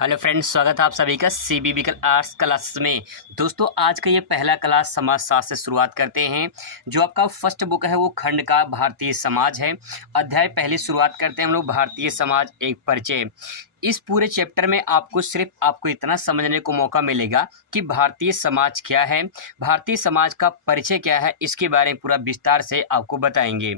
Hello friends, स्वागत है आप सभी का सीबीबी आर्ट्स क्लास में। दोस्तों, आज का ये पहला क्लास समाजशास्त्र से शुरुआत करते हैं। जो आपका फर्स्ट बुक है वो खंड का भारतीय समाज है। अध्याय पहली शुरुआत करते हैं हम लोग, भारतीय समाज एक परिचय। इस पूरे चैप्टर में आपको इतना समझने को मौका मिलेगा कि भारतीय समाज क्या है, भारतीय समाज का परिचय क्या है, इसके बारे में पूरा विस्तार से आपको बताएंगे।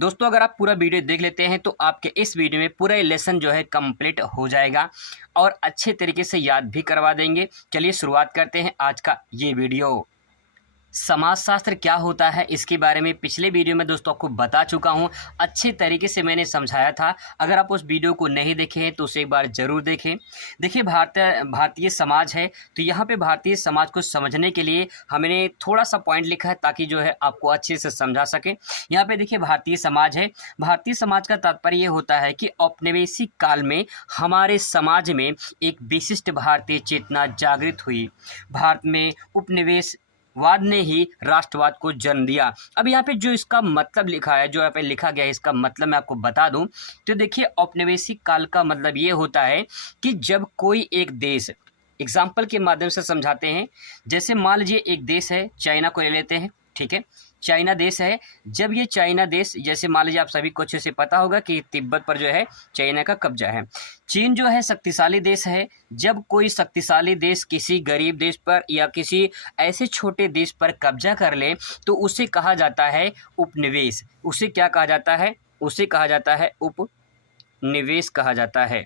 दोस्तों, अगर आप पूरा वीडियो देख लेते हैं तो आपके इस वीडियो में पूरा लेसन जो है कंप्लीट हो जाएगा और अच्छे तरीके से याद भी करवा देंगे। चलिए शुरुआत करते हैं आज का ये वीडियो। समाजशास्त्र क्या होता है इसके बारे में पिछले वीडियो में दोस्तों आपको बता चुका हूं, अच्छे तरीके से मैंने समझाया था। अगर आप उस वीडियो को नहीं देखे हैं तो उसे एक बार ज़रूर देखें। देखिए, भारतीय समाज है तो यहाँ पे भारतीय समाज को समझने के लिए हमने थोड़ा सा पॉइंट लिखा है ताकि जो है आपको अच्छे से समझा सके। यहाँ पे देखिए, भारतीय समाज है। भारतीय समाज का तात्पर्य ये होता है कि औपनिवेशिक काल में हमारे समाज में एक विशिष्ट भारतीय चेतना जागृत हुई। भारत में उपनिवेश वाद ने ही राष्ट्रवाद को जन्म दिया। अब यहाँ पे जो इसका मतलब लिखा है, जो यहाँ पे लिखा गया है, इसका मतलब मैं आपको बता दूं तो देखिए, औपनिवेशिक काल का मतलब ये होता है कि जब कोई एक देश, एग्जाम्पल के माध्यम से समझाते हैं। जैसे मान लीजिए एक देश है, चाइना को ले लेते हैं, ठीक है। चाइना देश है। जब ये चाइना देश, जैसे मान लीजिए आप सभी को अच्छे से पता होगा कि तिब्बत पर जो है चाइना का कब्जा है। चीन जो है शक्तिशाली देश है। जब कोई शक्तिशाली देश किसी गरीब देश पर या किसी ऐसे छोटे देश पर कब्जा कर ले तो उसे कहा जाता है उपनिवेश। उसे क्या कहा जाता है? उसे कहा जाता है उपनिवेश कहा जाता है।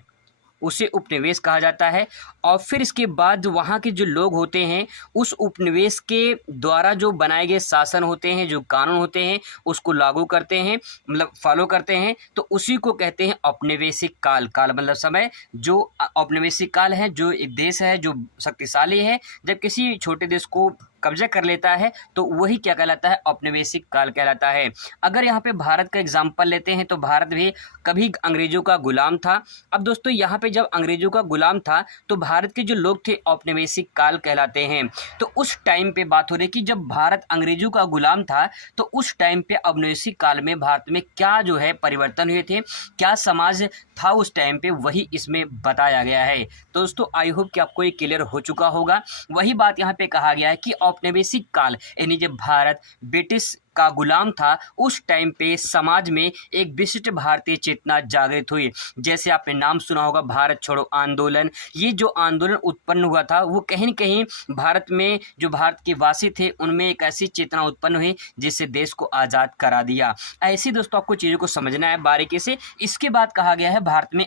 उसे उपनिवेश कहा जाता है। और फिर इसके बाद वहाँ के जो लोग होते हैं उस उपनिवेश के द्वारा जो बनाए गए शासन होते हैं, जो कानून होते हैं, उसको लागू करते हैं, मतलब फॉलो करते हैं। तो उसी को कहते हैं औपनिवेशिक काल। काल मतलब समय। जो औपनिवेशिक काल है, जो एक देश है जो शक्तिशाली है, जब किसी छोटे देश को कब्जा कर लेता है तो वही क्या कहलाता है? औपनिवेशिक काल कहलाता है। अगर यहाँ पे भारत का एग्जाम्पल लेते हैं तो भारत भी कभी अंग्रेजों का गुलाम था। अब दोस्तों, यहाँ पे जब अंग्रेजों का गुलाम था तो भारत के जो लोग थे औपनिवेशिक काल कहलाते हैं। तो उस टाइम पे बात हो रही कि जब भारत अंग्रेजों का गुलाम था तो उस टाइम पे औपनिवेशिक काल में भारत में क्या जो है परिवर्तन हुए थे, क्या समाज था उस टाइम पे, वही इसमें बताया गया है। तो दोस्तों, आई होप कि आपको ये क्लियर हो चुका होगा। वही बात यहाँ पे कहा गया है कि औपनिवेशिक काल यानी जब भारत ब्रिटिश का गुलाम था उस टाइम पे समाज में एक विशिष्ट भारतीय चेतना जागृत हुई। जैसे आपने नाम सुना होगा भारत छोड़ो आंदोलन। ये जो आंदोलन उत्पन्न हुआ था वो कहीं न कहीं भारत में जो भारत के वासी थे उनमें एक ऐसी चेतना उत्पन्न हुई जिससे देश को आज़ाद करा दिया। ऐसी दोस्तों आपको चीज़ों को समझना है बारीकी से। इसके बाद कहा गया है भारत में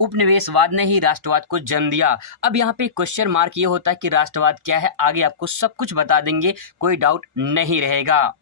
उपनिवेशवाद ने ही राष्ट्रवाद को जन्म दिया। अब यहाँ पे क्वेश्चन मार्क ये होता है कि राष्ट्रवाद क्या है। आगे आपको सब कुछ बता देंगे, कोई डाउट नहीं रहेगा।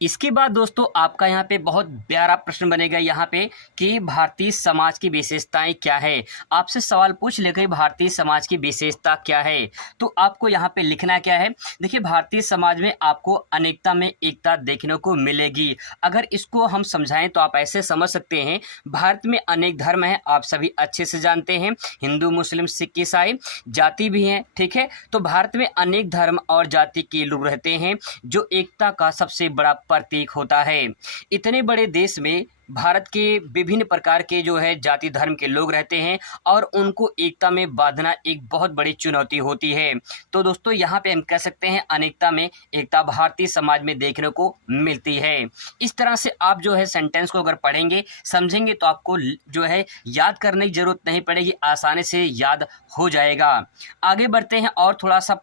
इसके बाद दोस्तों आपका यहाँ पे बहुत प्यारा प्रश्न बनेगा यहाँ पे कि भारतीय समाज की विशेषताएं क्या है। आपसे सवाल पूछ लेगा भारतीय समाज की विशेषता क्या है, तो आपको यहाँ पे लिखना क्या है। देखिए, भारतीय समाज में आपको अनेकता में एकता देखने को मिलेगी। अगर इसको हम समझाएं तो आप ऐसे समझ सकते हैं, भारत में अनेक धर्म हैं, आप सभी अच्छे से जानते हैं। हिंदू, मुस्लिम, सिख, ईसाई जाति भी हैं, ठीक है। तो भारत में अनेक धर्म और जाति के लोग रहते हैं जो एकता का सबसे बड़ा प्रतीक होता है। इतने बड़े देश में भारत के विभिन्न प्रकार के जो है जाति धर्म के लोग रहते हैं और उनको एकता में बांधना एक बहुत बड़ी चुनौती होती है। तो दोस्तों, यहाँ पे हम कह सकते हैं अनेकता में एकता भारतीय समाज में देखने को मिलती है। इस तरह से आप जो है सेंटेंस को अगर पढ़ेंगे, समझेंगे तो आपको जो है याद करने की जरूरत नहीं पड़ेगी, आसानी से याद हो जाएगा। आगे बढ़ते हैं और थोड़ा सा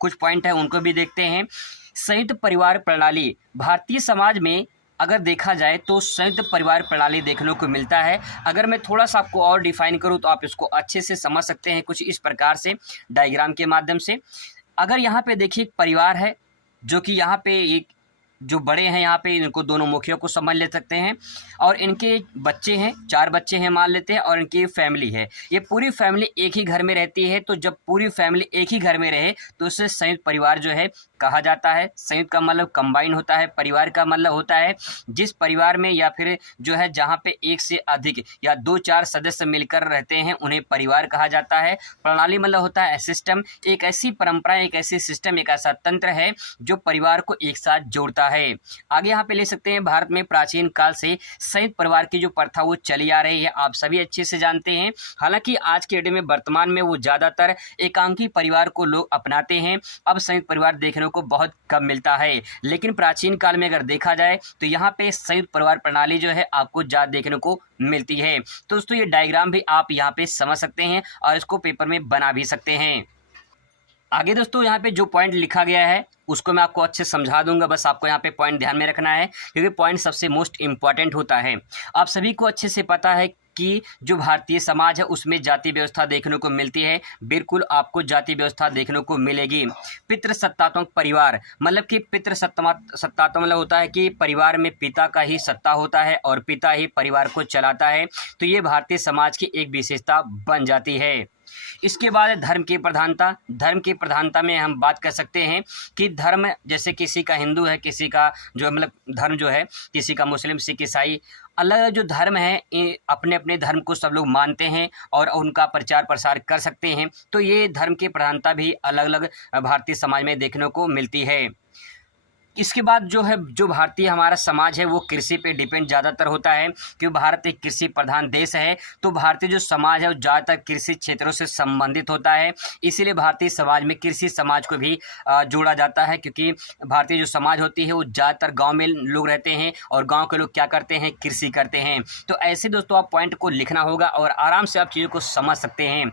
कुछ पॉइंट है उनको भी देखते हैं। संयुक्त परिवार प्रणाली भारतीय समाज में अगर देखा जाए तो संयुक्त परिवार प्रणाली देखने को मिलता है। अगर मैं थोड़ा सा आपको और डिफाइन करूं तो आप इसको अच्छे से समझ सकते हैं कुछ इस प्रकार से, डायग्राम के माध्यम से। अगर यहाँ पे देखिए एक परिवार है जो कि यहाँ पे एक जो बड़े हैं, यहाँ पे इनको दोनों मुखियों को समझ ले सकते हैं और इनके बच्चे हैं, 4 बच्चे हैं मान लेते हैं, और इनकी फैमिली है। ये पूरी फैमिली एक ही घर में रहती है। तो जब पूरी फैमिली एक ही घर में रहे तो उसे संयुक्त परिवार जो है कहा जाता है। संयुक्त का मतलब कंबाइन होता है, परिवार का मतलब होता है जिस परिवार में या फिर जो है जहाँ पे एक से अधिक या 2-4 सदस्य मिलकर रहते हैं उन्हें परिवार कहा जाता है। प्रणाली मतलब होता है सिस्टम, एक ऐसी परंपरा, एक ऐसी सिस्टम, एक ऐसा तंत्र है जो परिवार को एक साथ जोड़ता है। आगे यहाँ पे ले सकते हैं, भारत में प्राचीन काल से संयुक्त परिवार की जो प्रथा वो चली आ रही है, आप सभी अच्छे से जानते हैं। हालांकि आज के डेट में वर्तमान में वो ज़्यादातर एकांकी परिवार को लोग अपनाते हैं, अब संयुक्त परिवार देखने को बहुत कम मिलता है। लेकिन प्राचीन काल में अगर देखा जाए तो यहाँ पे संयुक्त परिवार प्रणाली जो है आपको ज़्यादा देखने को मिलती है। तो दोस्तों ये डायग्राम भी आप यहाँ पे समझ सकते हैं और इसको पेपर में बना भी सकते हैं। आगे दोस्तों यहाँ पे जो पॉइंट लिखा गया है उसको मैं आपको अच्छे समझा दूंगा, बस आपको यहाँ पे पॉइंट ध्यान में रखना है क्योंकि पॉइंट सबसे मोस्ट इम्पॉर्टेंट होता है। आप सभी को अच्छे से पता है कि जो भारतीय समाज है उसमें जाति व्यवस्था देखने को मिलती है। बिल्कुल आपको जाति व्यवस्था देखने को मिलेगी। पितृसत्तात्मक परिवार मतलब कि पितृसत्तात्मक मतलब होता है कि परिवार में पिता का ही सत्ता होता है और पिता ही परिवार को चलाता है। तो ये भारतीय समाज की एक विशेषता बन जाती है। इसके बाद धर्म की प्रधानता में हम बात कर सकते हैं कि धर्म जैसे किसी का हिंदू है, किसी का जो मतलब धर्म जो है किसी का मुस्लिम, सिख, ईसाई, अलग जो धर्म है अपने अपने धर्म को सब लोग मानते हैं और उनका प्रचार प्रसार कर सकते हैं। तो ये धर्म की प्रधानता भी अलग अलग भारतीय समाज में देखने को मिलती है। इसके बाद जो भारतीय हमारा समाज है वो कृषि पे डिपेंड ज़्यादातर होता है क्योंकि भारत एक कृषि प्रधान देश है। तो भारतीय जो समाज है वो ज़्यादातर कृषि क्षेत्रों से संबंधित होता है, इसीलिए भारतीय समाज में कृषि समाज को भी जोड़ा जाता है क्योंकि भारतीय जो समाज होती है वो ज़्यादातर गाँव में लोग रहते हैं और गाँव के लोग क्या करते हैं, कृषि करते हैं। तो ऐसे दोस्तों आप पॉइंट को लिखना होगा और आराम से आप चीज़ों को समझ सकते हैं।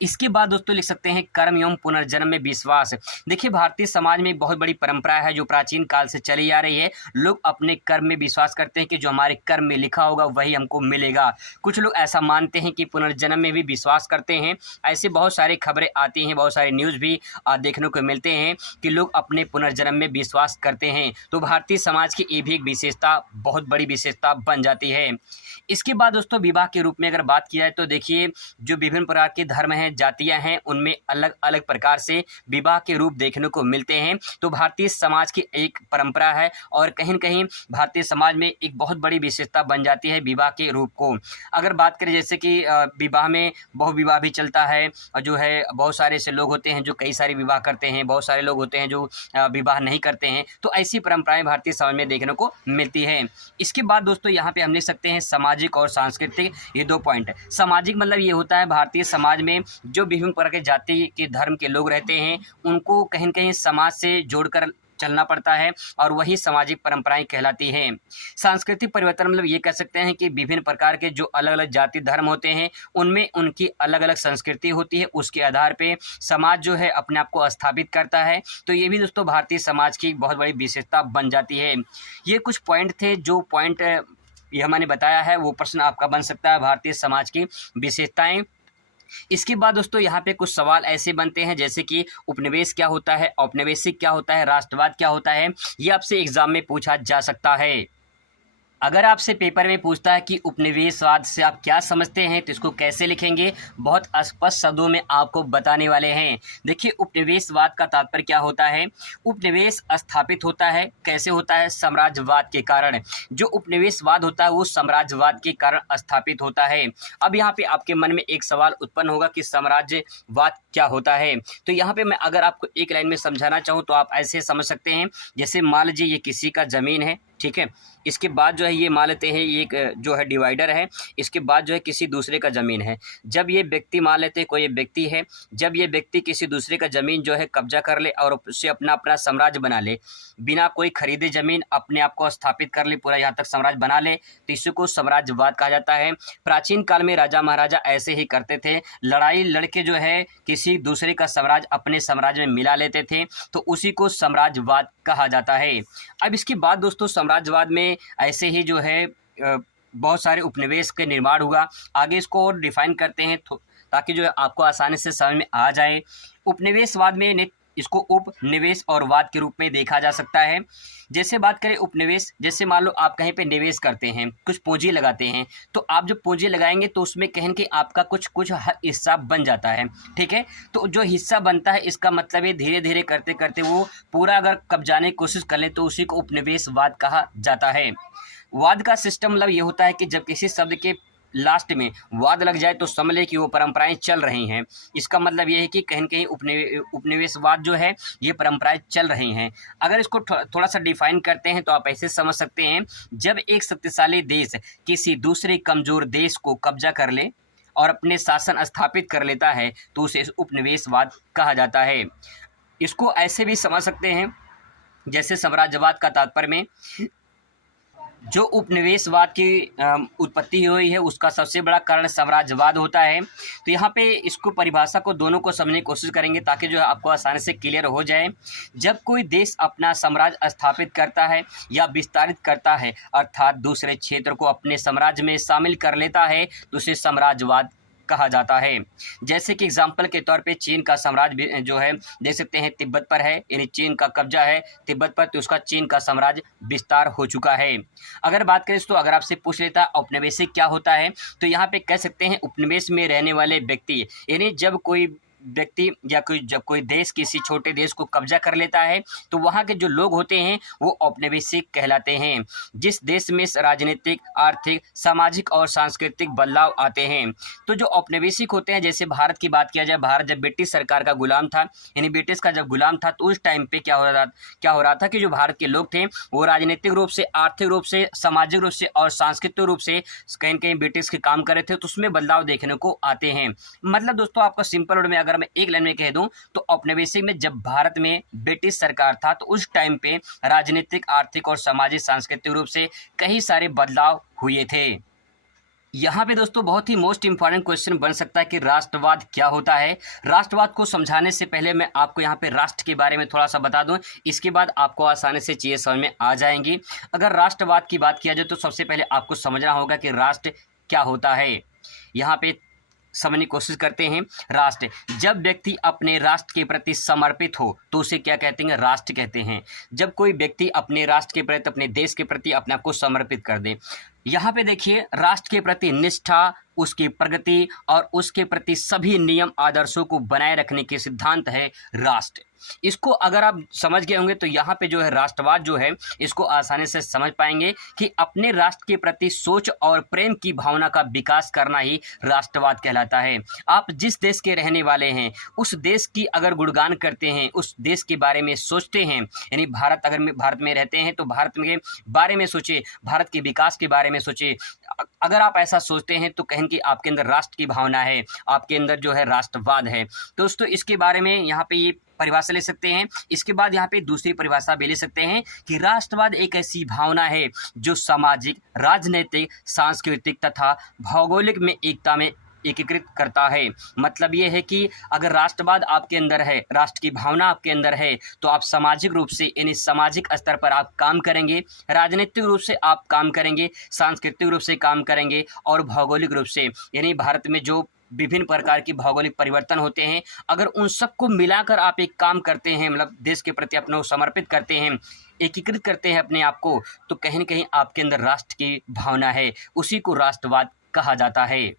इसके बाद दोस्तों लिख सकते हैं कर्म एवं पुनर्जन्म में विश्वास। देखिए भारतीय समाज में एक बहुत बड़ी परंपरा है जो प्राचीन काल से चली आ रही है। लोग अपने कर्म में विश्वास करते हैं कि जो हमारे कर्म में लिखा होगा वही हमको मिलेगा। कुछ लोग ऐसा मानते हैं कि पुनर्जन्म में भी विश्वास करते हैं। ऐसे बहुत सारी खबरें आती हैं, बहुत सारे न्यूज़ भी देखने को मिलते हैं कि लोग अपने पुनर्जन्म में विश्वास करते हैं। तो भारतीय समाज की ये भी एक विशेषता, बहुत बड़ी विशेषता बन जाती है। इसके बाद दोस्तों विवाह के रूप में अगर बात की जाए तो देखिए जो विभिन्न प्रकार के धर्म हैं, जातियां हैं, उनमें अलग अलग प्रकार से विवाह के रूप देखने को मिलते हैं। तो भारतीय समाज की एक परंपरा है और कहीं न कहीं भारतीय समाज में एक बहुत बड़ी विशेषता बन जाती है विवाह के रूप को। अगर बात करें जैसे कि विवाह में बहुविवाह भी चलता है और जो है बहुत सारे ऐसे लोग होते हैं जो कई सारे विवाह करते हैं, बहुत सारे लोग होते हैं जो विवाह नहीं करते हैं। तो ऐसी परंपराएं भारतीय समाज में देखने को मिलती है। इसके बाद दोस्तों यहाँ पे हम लिख सकते हैं सामाजिक और सांस्कृतिक, ये दो पॉइंट। सामाजिक मतलब ये होता है भारतीय समाज में जो विभिन्न प्रकार के जाति के धर्म के लोग रहते हैं उनको कहीं न कहीं समाज से जोड़कर चलना पड़ता है और वही सामाजिक परंपराएं कहलाती हैं। सांस्कृतिक परिवर्तन मतलब ये कह सकते हैं कि विभिन्न प्रकार के जो अलग अलग जाति धर्म होते हैं उनमें उनकी अलग अलग संस्कृति होती है, उसके आधार पे समाज जो है अपने आप को स्थापित करता है। तो ये भी दोस्तों भारतीय समाज की बहुत बड़ी विशेषता बन जाती है। ये कुछ पॉइंट थे जो पॉइंट ये मैंने बताया है, वो प्रश्न आपका बन सकता है भारतीय समाज की विशेषताएं। इसके बाद दोस्तों यहाँ पे कुछ सवाल ऐसे बनते हैं जैसे कि उपनिवेश क्या होता है, औपनिवेशिक क्या होता है, राष्ट्रवाद क्या होता है, ये आपसे एग्जाम में पूछा जा सकता है। अगर आपसे पेपर में पूछता है कि उपनिवेशवाद से आप क्या समझते हैं तो इसको कैसे लिखेंगे, बहुत स्पष्ट शब्दों में आपको बताने वाले हैं। देखिए उपनिवेशवाद का तात्पर्य क्या होता है। उपनिवेश स्थापित होता है, कैसे होता है, साम्राज्यवाद के कारण। जो उपनिवेशवाद होता है वो साम्राज्यवाद के कारण स्थापित होता है। अब यहाँ पे आपके मन में एक सवाल उत्पन्न होगा कि साम्राज्यवाद क्या होता है। तो यहाँ पे मैं अगर आपको एक लाइन में समझाना चाहूँ तो आप ऐसे समझ सकते हैं, जैसे मान लीजिए ये किसी का ज़मीन है, ठीक है, इसके बाद जो है ये मान लेते हैं ये एक जो है डिवाइडर है, इसके बाद जो है किसी दूसरे का ज़मीन है। जब ये व्यक्ति मान लेते हैं कोई व्यक्ति है, जब ये व्यक्ति किसी दूसरे का ज़मीन जो है कब्जा कर ले और उससे अपना अपना साम्राज्य बना ले, बिना कोई खरीदे ज़मीन अपने आप को स्थापित कर ले, पूरा यहाँ तक साम्राज्य बना ले, तो इसी को साम्राज्यवाद कहा जाता है। प्राचीन काल में राजा महाराजा ऐसे ही करते थे, लड़ाई लड़के जो है किसी दूसरे का साम्राज्य अपने साम्राज्य में मिला लेते थे, तो उसी को साम्राज्यवाद कहा जाता है। अब इसके बाद दोस्तों साम्राज्यवाद में ऐसे ही जो है बहुत सारे उपनिवेश के निर्माण हुआ। आगे इसको और डिफाइन करते हैं ताकि जो है आपको आसानी से समझ में आ जाए। उपनिवेशवाद में इसको उपनिवेश और वाद के रूप में देखा जा सकता है। जैसे बात करें उपनिवेश, जैसे मान लो आप कहीं पे निवेश करते हैं, कुछ पूंजी लगाते हैं, तो आप जब पूंजी लगाएंगे तो उसमें कहें कि आपका कुछ हिस्सा बन जाता है, ठीक है। तो जो हिस्सा बनता है इसका मतलब है धीरे धीरे करते करते वो पूरा अगर कब्जाने की कोशिश कर लें तो उसी को उपनिवेशवाद कहा जाता है। वाद का सिस्टम मतलब ये होता है कि जब किसी शब्द के लास्ट में वाद लग जाए तो समझ लें कि वो परंपराएं चल रही हैं। इसका मतलब ये है कि कहीं न कहीं उपनिवेशवाद जो है ये परंपराएं चल रही हैं। अगर इसको थोड़ा सा डिफाइन करते हैं तो आप ऐसे समझ सकते हैं, जब एक शक्तिशाली देश किसी दूसरे कमज़ोर देश को कब्जा कर ले और अपने शासन स्थापित कर लेता है तो उसे उपनिवेशवाद कहा जाता है। इसको ऐसे भी समझ सकते हैं जैसे साम्राज्यवाद का तात्पर्य में जो उपनिवेशवाद की उत्पत्ति हुई है उसका सबसे बड़ा कारण साम्राज्यवाद होता है। तो यहाँ पे इसको परिभाषा को दोनों को समझने की कोशिश करेंगे ताकि जो है आपको आसानी से क्लियर हो जाए। जब कोई देश अपना साम्राज्य स्थापित करता है या विस्तारित करता है अर्थात दूसरे क्षेत्र को अपने साम्राज्य में शामिल कर लेता है तो उसे साम्राज्यवाद कहा जाता है। जैसे कि एग्जाम्पल के तौर पे चीन का साम्राज्य जो है देख सकते हैं तिब्बत पर है, यानी चीन का कब्जा है तिब्बत पर, तो उसका चीन का साम्राज्य विस्तार हो चुका है। अगर बात करें तो अगर आपसे पूछ लेता औपनिवेशिक क्या होता है तो यहाँ पे कह सकते हैं उपनिवेश में रहने वाले व्यक्ति, यानी जब कोई व्यक्ति या जब कोई देश किसी छोटे देश को कब्जा कर लेता है तो वहाँ के जो लोग होते हैं वो औपनिवेशिक कहलाते हैं। जिस देश में राजनीतिक, आर्थिक, सामाजिक और सांस्कृतिक बदलाव आते हैं तो जो औपनिवेशिक होते हैं, जैसे भारत की बात किया जाए, भारत जब ब्रिटिश सरकार का गुलाम था, यानी ब्रिटिश का जब गुलाम था तो उस टाइम पे क्या हो रहा था कि जो भारत के लोग थे वो राजनीतिक रूप से, आर्थिक रूप से, सामाजिक रूप से और सांस्कृतिक रूप से कहीं कहीं ब्रिटिश के काम कर रहे थे, तो उसमें बदलाव देखने को आते हैं। मतलब दोस्तों आपका सिंपल वर्ड में अगर मैं एक लाइन में कह दूं तो औपनिवेशिक में जब भारत में ब्रिटिश सरकार था तो उस टाइम पे राजनीतिक, आर्थिक और सामाजिक सांस्कृतिक रूप से कई सारे बदलाव हुए थे। यहाँ पे दोस्तों बहुत ही मोस्ट इंपॉर्टेंट क्वेश्चन बन सकता है कि राष्ट्रवाद क्या होता है। राष्ट्रवाद को समझाने से पहले मैं आपको यहाँ पे राष्ट्र के बारे में थोड़ा सा बता दूं, इसके बाद आपको आसानी से चीज़ें समझ में आ जाएंगी। अगर राष्ट्रवाद की बात किया जाए तो सबसे पहले आपको समझना होगा कि राष्ट्र क्या होता है। यहाँ पे समझने की कोशिश करते हैं। राष्ट्र, जब व्यक्ति अपने राष्ट्र के प्रति समर्पित हो तो उसे क्या कहते हैं? राष्ट्र कहते हैं। जब कोई व्यक्ति अपने राष्ट्र के प्रति, अपने देश के प्रति अपने आप को समर्पित कर दे। यहाँ पे देखिए, राष्ट्र के प्रति निष्ठा, उसकी प्रगति और उसके प्रति सभी नियम आदर्शों को बनाए रखने के सिद्धांत है राष्ट्र। इसको अगर आप समझ गए होंगे तो यहाँ पे जो है राष्ट्रवाद जो है इसको आसानी से समझ पाएंगे कि अपने राष्ट्र के प्रति सोच और प्रेम की भावना का विकास करना ही राष्ट्रवाद कहलाता है। आप जिस देश के रहने वाले हैं उस देश की अगर गुणगान करते हैं, उस देश के बारे में सोचते हैं, यानी भारत, अगर भारत में रहते हैं तो भारत के बारे में सोचे, भारत के विकास के बारे में सोचे। अगर आप ऐसा सोचते हैं तो कहें कि आपके अंदर राष्ट्र की भावना है, आपके अंदर जो है राष्ट्रवाद है। दोस्तों इसके बारे में यहाँ पे ये परिभाषा ले सकते हैं। इसके बाद यहाँ पे दूसरी परिभाषा भी ले सकते हैं कि राष्ट्रवाद एक ऐसी भावना है जो सामाजिक, राजनीतिक, सांस्कृतिक तथा भौगोलिक में एकता में एकीकृत करता है। मतलब ये है कि अगर राष्ट्रवाद आपके अंदर है, राष्ट्र की भावना आपके अंदर है, तो आप सामाजिक रूप से, यानी सामाजिक स्तर पर आप काम करेंगे, राजनीतिक रूप से आप काम करेंगे, सांस्कृतिक रूप से काम करेंगे और भौगोलिक रूप से, यानी भारत में जो विभिन्न प्रकार की भौगोलिक परिवर्तन होते हैं, अगर उन सबको मिलाकर आप एक काम करते हैं, मतलब देश के प्रति अपने को समर्पित करते हैं, एकीकृत करते हैं अपने आप को, तो कहीं न कहीं आपके अंदर राष्ट्र की भावना है, उसी को राष्ट्रवाद कहा जाता है।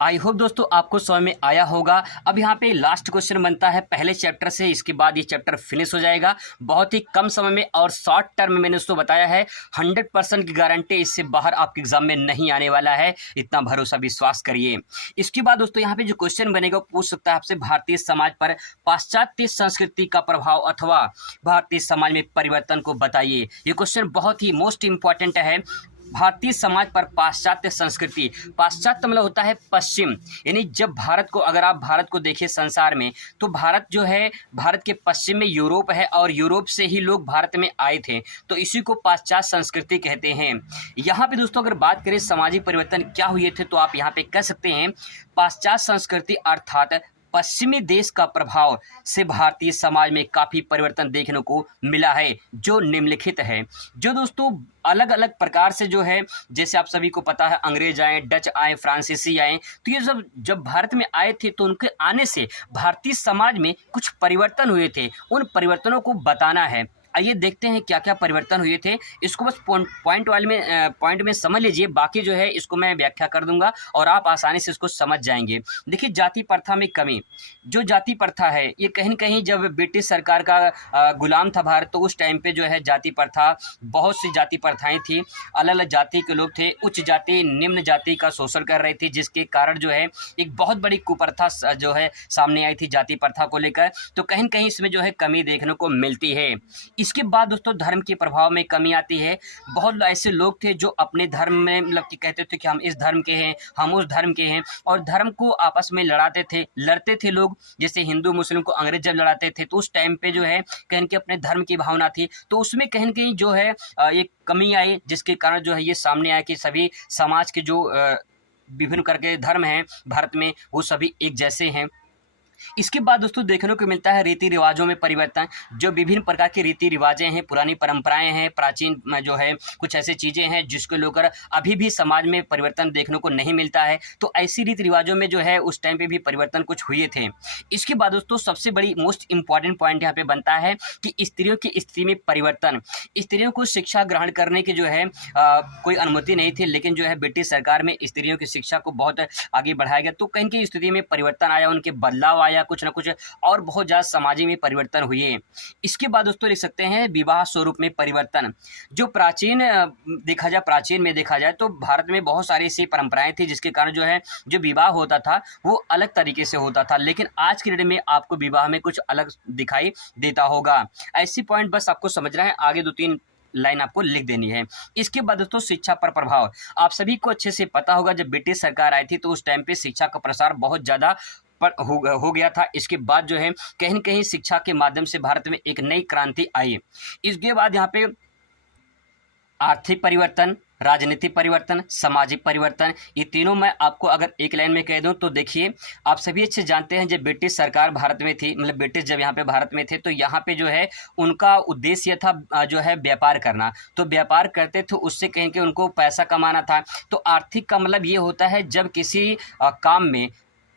आई होप दोस्तों आपको समझ में आया होगा। अब यहाँ पे लास्ट क्वेश्चन बनता है पहले चैप्टर से, इसके बाद ये चैप्टर फिनिश हो जाएगा बहुत ही कम समय में और शॉर्ट टर्म में। मैंने उसको बताया है 100% की गारंटी, इससे बाहर आपके एग्जाम में नहीं आने वाला है, इतना भरोसा विश्वास करिए। इसके बाद दोस्तों यहाँ पे जो क्वेश्चन बनेगा वो पूछ सकता है आपसे भारतीय समाज पर पाश्चात्य संस्कृति का प्रभाव अथवा भारतीय समाज में परिवर्तन को बताइए। ये क्वेश्चन बहुत ही मोस्ट इंपॉर्टेंट है। भारतीय समाज पर पाश्चात्य संस्कृति, पाश्चात्य मतलब होता है पश्चिम, यानी जब भारत को, अगर आप भारत को देखिए संसार में, तो भारत जो है, भारत के पश्चिम में यूरोप है और यूरोप से ही लोग भारत में आए थे, तो इसी को पाश्चात्य संस्कृति कहते हैं। यहाँ पे दोस्तों अगर बात करें सामाजिक परिवर्तन क्या हुए थे तो आप यहाँ पे कह सकते हैं पाश्चात्य संस्कृति अर्थात पश्चिमी देश का प्रभाव से भारतीय समाज में काफ़ी परिवर्तन देखने को मिला है, जो निम्नलिखित है। जो दोस्तों अलग अलग प्रकार से जो है, जैसे आप सभी को पता है अंग्रेज आए, डच आए, फ्रांसीसी आए, तो ये सब जब भारत में आए थे तो उनके आने से भारतीय समाज में कुछ परिवर्तन हुए थे, उन परिवर्तनों को बताना है। आइए देखते हैं क्या क्या परिवर्तन हुए थे। इसको बस पॉइंट में समझ लीजिए, बाकी जो है इसको मैं व्याख्या कर दूंगा और आप आसानी से इसको समझ जाएंगे। देखिए, जाति प्रथा में कमी। जो जाति प्रथा है ये कहीं न कहीं जब ब्रिटिश सरकार का गुलाम था भारत, तो उस टाइम पे जो है जाति प्रथा, बहुत सी जाति प्रथाएं थी। अलग अलग जाति के लोग थे, उच्च जाति निम्न जाति का शोषण कर रही थी, जिसके कारण जो है एक बहुत बड़ी कुप्रथा जो है सामने आई थी जाति प्रथा को लेकर। तो कहीं न कहीं इसमें जो है कमी देखने को मिलती है। इसके बाद दोस्तों धर्म के प्रभाव में कमी आती है। बहुत ऐसे लोग थे जो अपने धर्म में मतलब कि कहते थे कि हम इस धर्म के हैं, हम उस धर्म के हैं, और धर्म को आपस में लड़ते थे लोग। जैसे हिंदू मुस्लिम को अंग्रेज जब लड़ाते थे, तो उस टाइम पे जो है कहीं के अपने धर्म की भावना थी, तो उसमें कहीं न कहीं जो है एक कमी आई, जिसके कारण जो है ये सामने आया कि सभी समाज के जो विभिन्न करके धर्म हैं भारत में, वो सभी एक जैसे हैं। इसके बाद दोस्तों देखने को मिलता है रीति रिवाजों में परिवर्तन। जो विभिन्न प्रकार की रीति रिवाजें हैं, पुरानी परंपराएं हैं, प्राचीन जो है कुछ ऐसी चीज़ें हैं जिसको लेकर अभी भी समाज में परिवर्तन देखने को नहीं मिलता है। तो ऐसी रीति रिवाजों में जो है उस टाइम पे भी परिवर्तन कुछ हुए थे। इसके बाद दोस्तों सबसे बड़ी मोस्ट इंपॉर्टेंट पॉइंट यहाँ पे बनता है कि स्त्रियों की स्थिति में परिवर्तन। स्त्रियों को शिक्षा ग्रहण करने की जो है कोई अनुमति नहीं थी, लेकिन जो है ब्रिटिश सरकार में स्त्रियों की शिक्षा को बहुत आगे बढ़ाया गया, तो कहीं की स्थिति में परिवर्तन आया, उनके बदलाव आया, कुछ ना कुछ और बहुत ज़्यादा समाज में परिवर्तन हुए। इसके बाद दोस्तों लिख सकते हैं विवाह स्वरूप में परिवर्तन। जो प्राचीन में देखा जाए तो भारत में बहुत सारी ऐसी परंपराएं थी, जिसके कारण जो है जो विवाह होता था वो अलग तरीके से होता था, लेकिन आज की डेट में आपको विवाह में कुछ अलग दिखाई देता होगा। ऐसी पॉइंट बस आपको समझना है, आगे 2-3 लाइन आपको लिख देनी है। इसके बाद दोस्तों शिक्षा पर प्रभाव। आप सभी को अच्छे से पता होगा, जब ब्रिटिश सरकार आई थी तो उस टाइम पे शिक्षा का प्रसार बहुत ज़्यादा हो गया था। इसके बाद जो है कहीं न कहीं शिक्षा के माध्यम से भारत में एक नई क्रांति आई। इसके बाद यहाँ पे आर्थिक परिवर्तन, राजनीतिक परिवर्तन, सामाजिक परिवर्तन, ये तीनों मैं आपको अगर एक लाइन में कह दूं तो देखिए, आप सभी अच्छे जानते हैं जब ब्रिटिश सरकार भारत में थी, मतलब ब्रिटिश जब यहाँ पे भारत में थे, तो यहाँ पे जो है उनका उद्देश्य था जो है व्यापार करना। तो व्यापार करते थे, उससे कहीं के उनको पैसा कमाना था। तो आर्थिक का मतलब ये होता है जब किसी काम में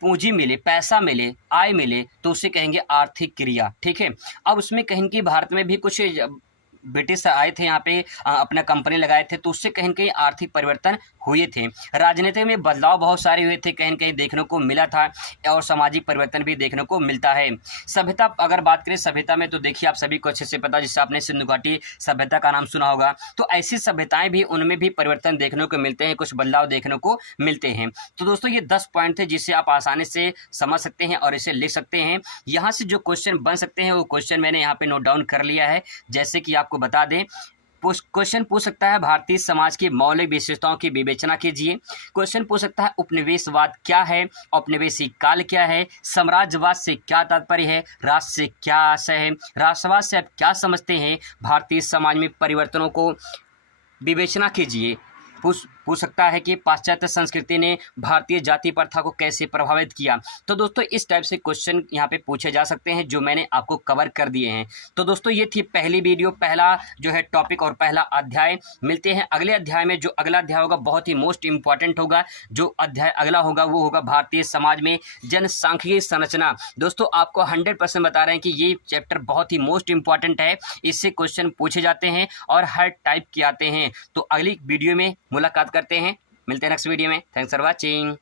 पूंजी मिले, पैसा मिले, आय मिले, तो उसे कहेंगे आर्थिक क्रिया। ठीक है। अब उसमें कहीं की भारत में भी कुछ ब्रिटिश आए थे, यहाँ पे अपना कंपनी लगाए थे, तो उससे कहीं कहीं आर्थिक परिवर्तन हुए थे। राजनीति में बदलाव बहुत सारे हुए थे, कहीं कहीं देखने को मिला था, और सामाजिक परिवर्तन भी देखने को मिलता है। सभ्यता अगर बात करें सभ्यता में, तो देखिए आप सभी को अच्छे से पता, जिससे आपने सिंधु घाटी सभ्यता का नाम सुना होगा, तो ऐसी सभ्यताएं भी, उनमें भी परिवर्तन देखने को मिलते हैं, कुछ बदलाव देखने को मिलते हैं। तो दोस्तों ये 10 पॉइंट थे जिसे आप आसानी से समझ सकते हैं और इसे लिख सकते हैं। यहाँ से जो क्वेश्चन बन सकते हैं वो क्वेश्चन मैंने यहाँ पे नोट डाउन कर लिया है। जैसे कि आपको बता दें, क्वेश्चन पूछ सकता है भारतीय समाज की मौलिक विशेषताओं की विवेचना कीजिए। क्वेश्चन पूछ सकता है उपनिवेशवाद क्या है, औपनिवेशिक काल क्या है, साम्राज्यवाद से क्या तात्पर्य है, राष्ट्र से क्या आशय है, राष्ट्रवाद से आप क्या समझते हैं, भारतीय समाज में परिवर्तनों को विवेचना कीजिए। पूछ सकता है कि पाश्चात्य संस्कृति ने भारतीय जाति प्रथा को कैसे प्रभावित किया। तो दोस्तों इस टाइप से क्वेश्चन यहाँ पे पूछे जा सकते हैं, जो मैंने आपको कवर कर दिए हैं। तो दोस्तों ये थी पहली वीडियो, पहला जो है टॉपिक और पहला अध्याय। मिलते हैं अगले अध्याय में। जो अगला अध्याय होगा बहुत ही मोस्ट इंपॉर्टेंट होगा। जो अध्याय अगला होगा वो होगा भारतीय समाज में जनसांख्यिकी संरचना। दोस्तों आपको 100% बता रहे हैं कि ये चैप्टर बहुत ही मोस्ट इंपॉर्टेंट है, इससे क्वेश्चन पूछे जाते हैं और हर टाइप के आते हैं। तो अगली वीडियो में मुलाकात करते हैं, मिलते हैं नेक्स्ट वीडियो में। Thanks for watching.